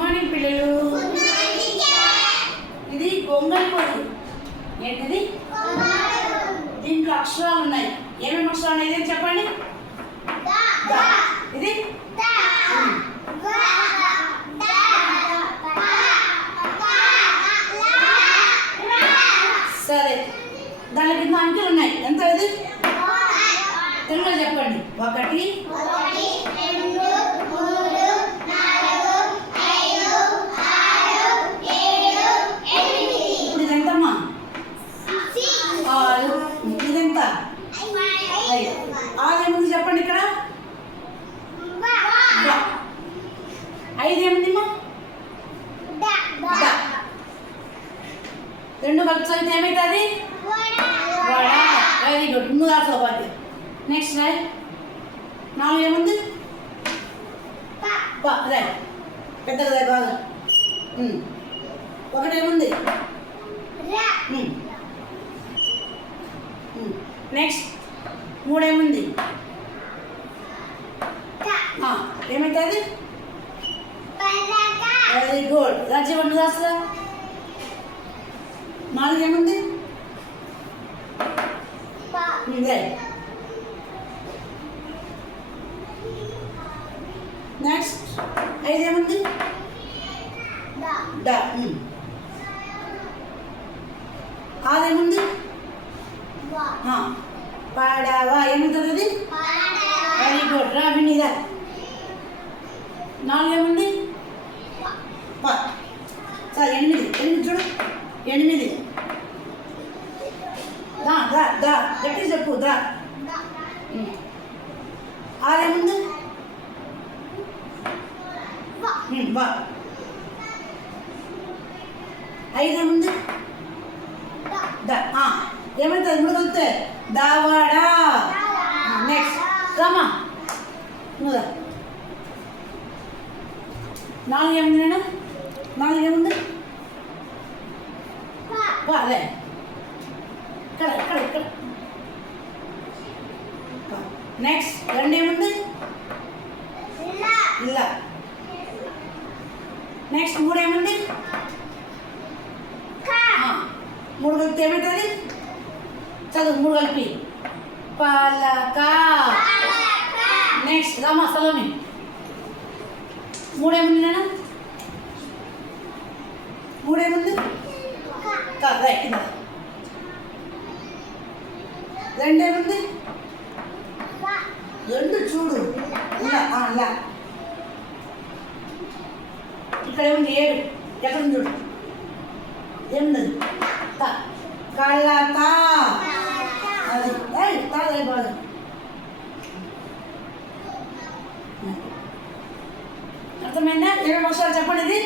Morning పిల్లలు. ఇది గొంగళి పొడి. ఏంటిది? దీంట్లో అక్షరాలు ఉన్నాయి. ఏమేమి అక్షరాలు ఉన్నాయి చెప్పండి. ఇది సరే. దాని కింద అంకెలు ఉన్నాయి. ఎంత ఇది? తెలుగులో చెప్పండి. 1 ఇప్పుడు ఇదెంతమ్మా? 6. ఇదెంత? 5. ఏముంది చెప్పండి ఇక్కడ? 5 ఏముందిమ్మా? 2 కలిపి చదివితే ఏమవుతుంది? వడ. Very good. ముందు రాసుకోవాలి. Next right. 4 ఏముంది? అదే పెద్దగా బాగా. 1 ఏముంది? నెక్స్ట్ 3 ఏముంది? ఏమవుతుంది? Very good. రాజ్యం వండు రాస్తా. 4 ఏముంది? నెక్స్ట్ 5 ఏముంది? డ. 6 ఏముంది? పాడావా. ఏమవుతుంది అది? Very good. రా వినిదా. 4 ఏముంది? సరే 8 చూడు. 8. దా గట్టి చెప్పు. దా. 6 ఏముంది? బా. 5 ఏముంది? ఏమవుతుంది? 3 కలిపితే దావాడా. నెక్స్ట్ రామా. 4 ఏముంది? నేను 4 ఏముంది? అదే ఇక్కడ. నెక్స్ట్ 2 ఏముంది? ఇలా. నెక్స్ట్ 3 ఏముంది? 3 కలిపితే ఏమవుతుంది? చదువు. 3 కలిపి పలక. నెక్స్ట్ రామా సలోమి. 3 ఏముంది? నేను 3 ఏముంది? రైట్. 2 ఏముంది? 2 చూడు. ఇలా. ఇక్కడ ఏముంది? 7. ఎక్కడ ఉంది చూడు. ఏముంది? కళ్ళత. అది తాదే బాగా. అర్థమైందా? 7 అక్షరాలు చెప్పండి. ఇది